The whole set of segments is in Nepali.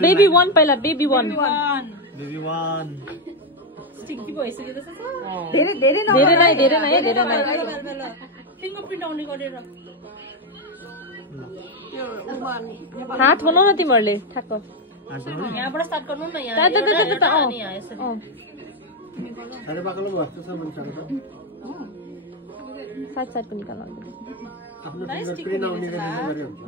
Baby one पहिला baby one. Sticky भइसक्यो जस्तो छ. धेरै नै. Fingerprint आउने गरेर. हात बनाउ न तिमीहरुले ठ्याक्क. यहाँबाट स्टार्ट गर्नु न यहाँ. सारे बाकलो वास्तु छ मन छ साइड को निकाल्नु. आफ्नो फिंगरप्रिन्ट आउने गरे हुन्छ.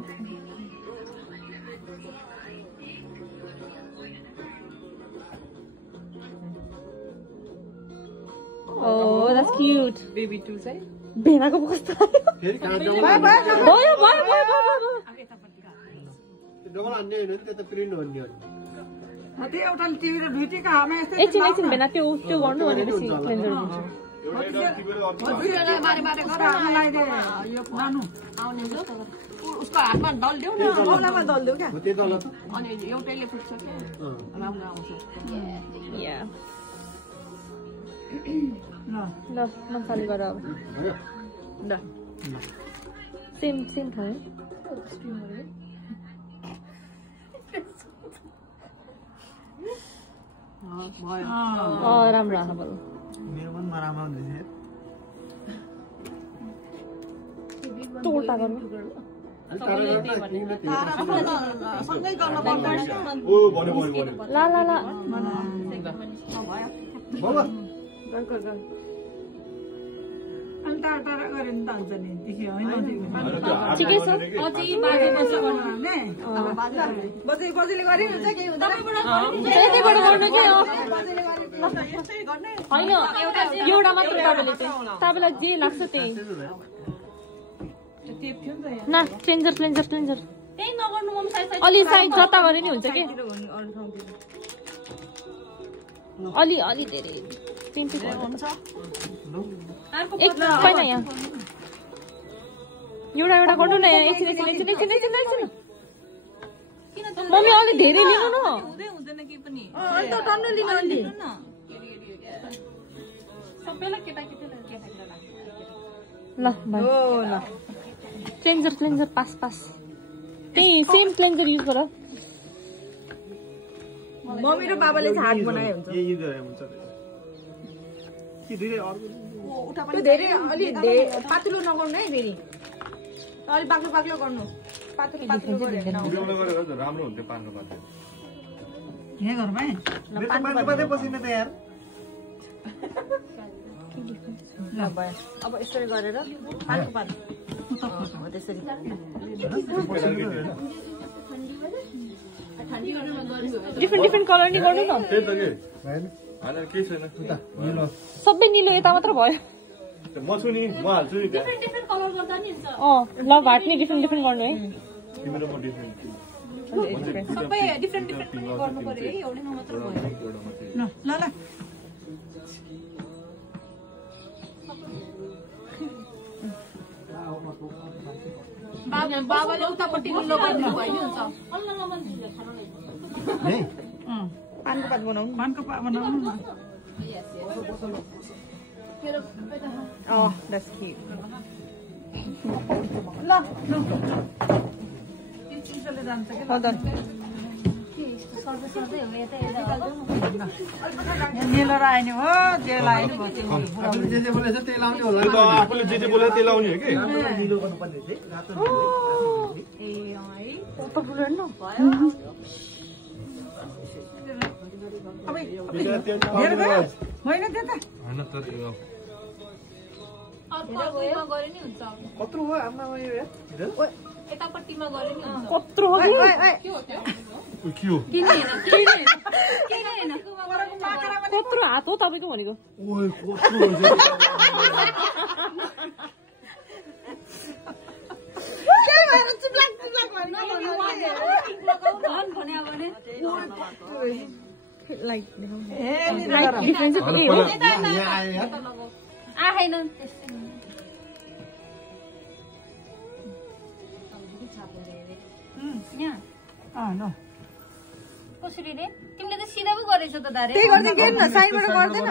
Oh, that's cute. Baby 2 चाहिँ. भेनाको कस्तो आयो. फेरि कहाँ जाऊ. भयो. डबल अन्य हैन नि त्यो त प्रिन्ट हो नि. त्यो एउटा टिभी र दुईटीको हामा यस्तै एकछिन भेना त्यो गर्नु भनेपछि क्लेन्जर हुन्छ. बारे गर हामीलाई यो नानु आउने जस्तो उसको हातमा दल देऊ न. औलामा दल देऊ क्या. हो त्यो दल त. अनि एउटैले पुग्छ के. राम्रो आउँछ. या ल ल मसाले गर अब. भयो. ल सेम खाने. राम्रो आएको बरु. मेरो पनि नराम्रो हुँदैछ. तोडा गर्नु. सँगै गर्न पर्छ. ओ भन्यो. ला बाबा अनि टाढा गरे नि त हुन्छ नि देखियो हैन ठिकै छ. अझै बाजे बस्छ गर्नु. ने बजेले गरे हुन्छ के हुँदैन. त्यतिबाट गर्नु के हो. यसै गर्ने हैन एउटा मात्र तपाईलाई जे लाग्छ त्यही. टेप थियो नि त यहाँ. न क्लेन्जर. त्यही नगर्नु मम साइड अलि साइड जता गरे नि हुन्छ के. अलि धेरै पिन्टी हुन्छ. एक छैन यहाँ. एउटा गर्नु न यहाँ. एकछिन. मम्मी अलि धेरै लिनु न. हुँदैन के पनि. अन्त टन्न लिनु अलि. सबैलाई केटाकेटीलाई ल क्लेन्जर पास त्यही सेम क्लेन्जर युज गर. मम्मी र बाबाले चाहिँ हात बनाए हुन्छ. यही गरे हुन्छ. कि धेरै अर्को त्यो धेरै अलि पातलो नगर्नु है फेरि. अलि बाक्लो गर्नु. पातलो गरे राम्रो हुन्थ्यो पानको पात. यहाँ घर भाइ पानको पातै पसिन त यार. ल भयो. अब यसरी गरेर पानको पात हो त्यसरी. डिफ्रेन्ट कलर नि गर्नु न. त्यही त के हैन केही छैन. निलो सबै निलो यता मात्र भयो. म छु नि म हाल्छु नि त्यहाँ. डिफ्रेन्ट कलर गर्दा नि हुन्छ. ल भाट नि डिफ्रेन्ट गर्नु है. तिम्रो म डिफ्रेन्ट. सबै डिफ्रेन्ट गर्नु पर्यो है. एउटैमा मात्र भयो. ल बाबाले उतापट्टि निलो गरिदिनु भयो नि हुन्छ. पानको पात बनाउनु न. That's cute. ल चिसोले जान्छ के. निलो आइने हो जे लाइने भयो. आफूले जे बोलेछ त्यही लाउने होला. त्यो त आफूले जे बोलेछ त्यही लाउने हो कि. निलो गर्नुपर्ने चाहिँ रातो. ए है त बुलेन न. अब हेर गयो होइन त्यो त. हैन तर यो अर्कोमा गरे नि हुन्छ. कत्रो हो आमा यो यार. यतापट्टिमा गरे नि हुन्छ. कत्रो हो के हो त्यो? के हो? किन हैन कत्रो हात हो तपाईको भनेको. ओइ कत्रो हुन्छ. के भएर चिप्लाक भएन भने लाइक डिफ्रेन्स के हो. यहाँ आयो यार. आएन ल कसरी रे तिमीले त सिधा पो गरेछौ त दारे. त्यही गर्दै के न साइडबाट गर्दैन.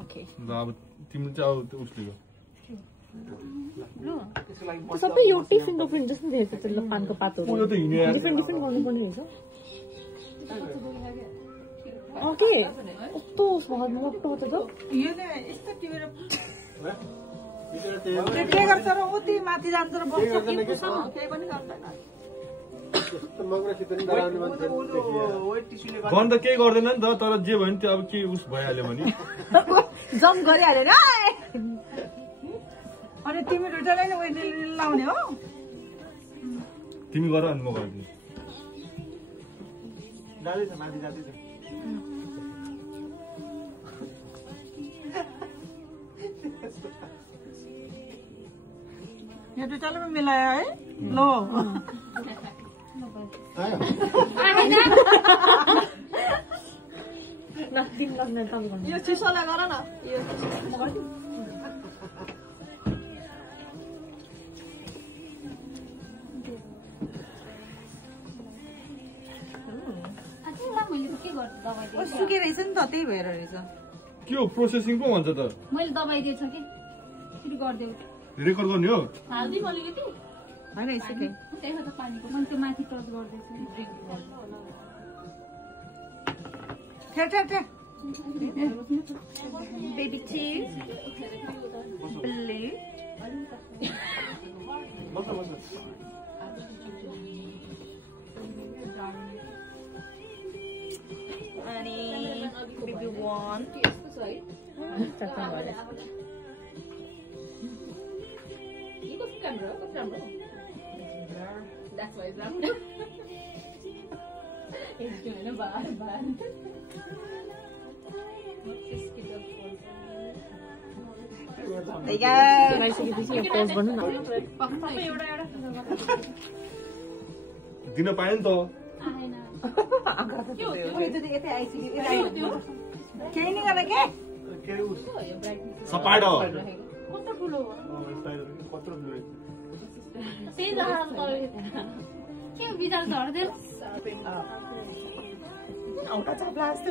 ओके ल अब तिम्रो चाहिँ अब उसले सबै यो टिफिनको प्रिन्ट जस्तो देखेको छ ल पानको पातहरू यो त हिँड्यो यार। डिफ्रेन्ट डिफ्रेन्ट गर्नुपर्ने रहेछ के कस्तो सहज मोटो छ त यो त यस्तो टिपेर के गर्छ र उति माथि जान्छ र बस्छ केही पनि गर्दैन गन त केही गर्दैन नि त तर जे भयो नि त्यो अब के उस भइहाल्यो भने जम्प गरिहाल्यो र अनि तिमी दुईटालाई नै उयो लाउने हो तिमी गर अनि म गर्दिन्छु यो दुईटाले पनि मिलायो है लो यो चिसोलाई गर न सुके रहेछ नि त त्यही भएर रहेछ के हो प्रोसेसिङ पो भन्छ त मैले दबाई दिएछ कि फेरि गरिदेऊ रेकर्ड गर्ने हो हाल्दिउँ अलिकति होइन सुके त्यही हो त पानीको मैले त्यो माथि क्रस गर्दैछु ठेर ठेर ठेर बेबी चीज ब्लू अनि बेबी वन दिन पायो नि त केही नि गर्न के सपाट त्यही के बिचार झर्दैन औटा चाप्ला जस्तो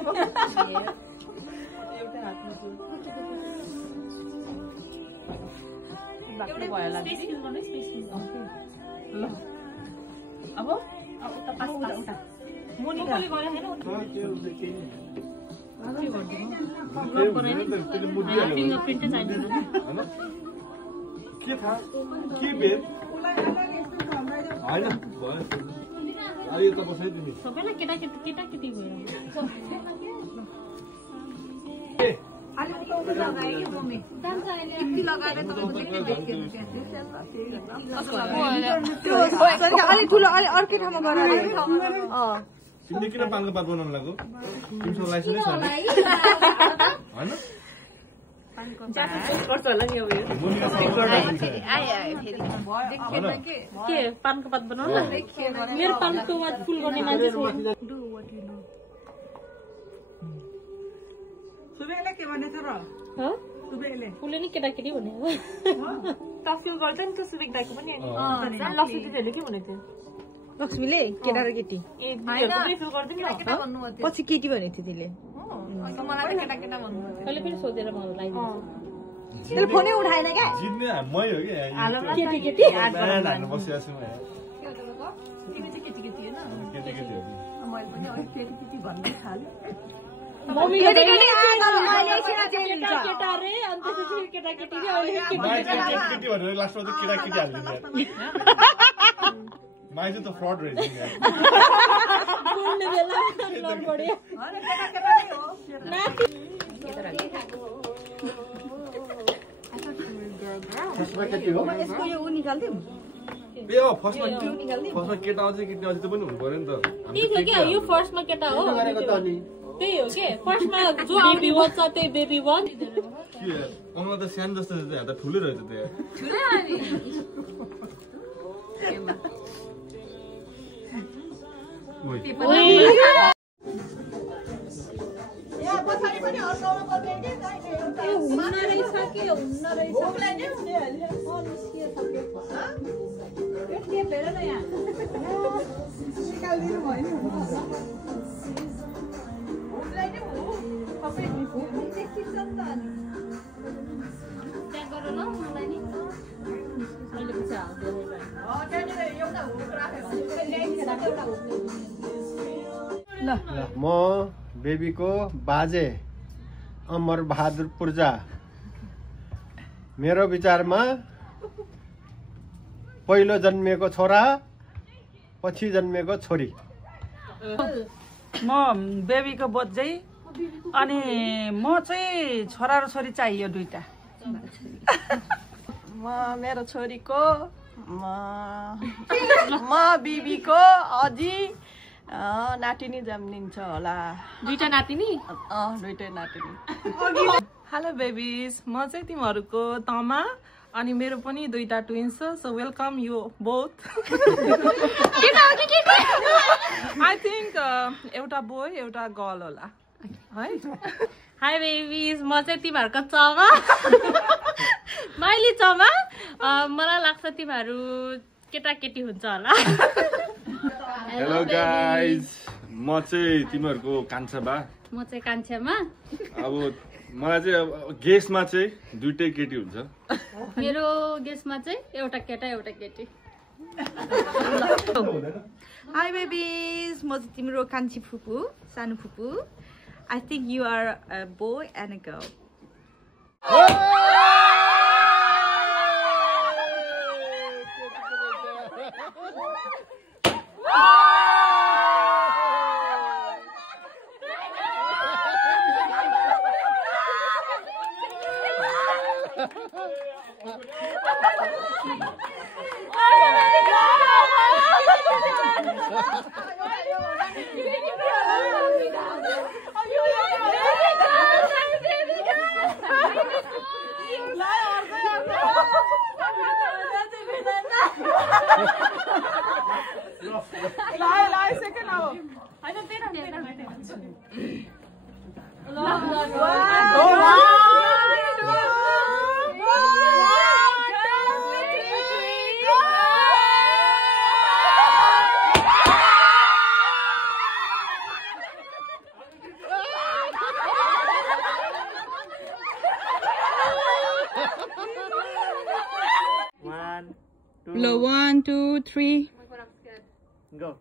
अब मोनिकाले गरे हैन फिङ्गरप्रिन्टै चाहिँदैन के थाहा के बेर होइन अहिले त बस्दै तिमी सबैलाई केटाकेटी भयो अलिक ठुलो अर्कै ठाउँमा गएर तिमीले किन पानको पात बनाउनु लाग्यो तिमीसँग लाइसेन्सै छैन होइन के पानको पात बनाउनु मेरो पानको पात फुल गर्ने मान्छे छैन सुबेले के भनेछ र सुबेले उसले नि केटाकेटी भने तफिल गर्छ नि त सुबेक दाइको पनि लक्ष्मी दिदीहरूले के भनेको थियो लक्ष्मीले केटा र केटी गर्दैन पछि केटी भनेको थियो त्यसले कहिले पनि सोधेर मलाई लगाइदिन्छ त्यसले फोनै उठाएन क्या जित्ने मै हो कि केटी हाल्नु बसिरहेको छु म केटी केटाकेटी भनेर लास्टमा त केटाकेटी हालिदिन्छ माइज त फ्रड रहेछ यसको यो निकाल्दिउँ ए हो फर्स्टमा केटा अझै केटी अझै त पनि हुनु पर्यो नि त त्यही हो क्या यो फर्स्टमा केटा हो त्यही हो के फर्स्टमा जो बेबी वान छ त्यही बेबी वान के अङ्गला त सानो जस्तो हेर्दा ठुलै रहेछ त्यो म बेबीको बाजे अमर बहादुर पूर्जा मेरो विचारमा पहिलो जन्मिएको छोरा पछि जन्मिएको छोरी। म बेबीको बच्चै अनि म चाहिँ छोरा र छोरी चाहियो दुईटा। म मेरो छोरीको म बिबीको अझै नातिनी जन्मिन्छ होला। दुईटा नातिनी? दुईटै नातिनी। हेलो बेबिज, म चाहिँ तिमीहरूको तमा अनि मेरो पनि दुईटा ट्विन्स छ। So welcome you both. I think एउटा बोय एउटा गर्ल होला है। हाई बेबिज, म चाहिँ तिमीहरूको चमा माइली चमा। मलाई लाग्छ तिमीहरू केटाकेटी हुन्छ होला। हेलो गाइज, म चाहिँ तिमीहरूको कान्छा बा। म चाहिँ कान्छामा। अब मलाई चाहिँ अब गेस्टमा चाहिँ दुईटै केटी हुन्छ। मेरो गेस्टमा चाहिँ एउटा केटा एउटा केटी। हाई बेबिज, म चाहिँ तिम्रो कान्छी फुपू, सानो फुपू। I think you are a boy and a girl. Blow 1, 2, 3. Go.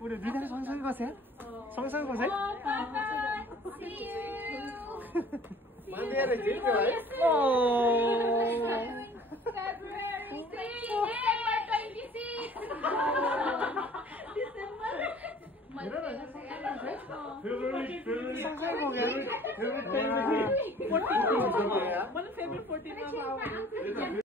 우리 니네 सँगसँगै बसे सँगसँगै बसे मान्छेहरु जित्यो है February 14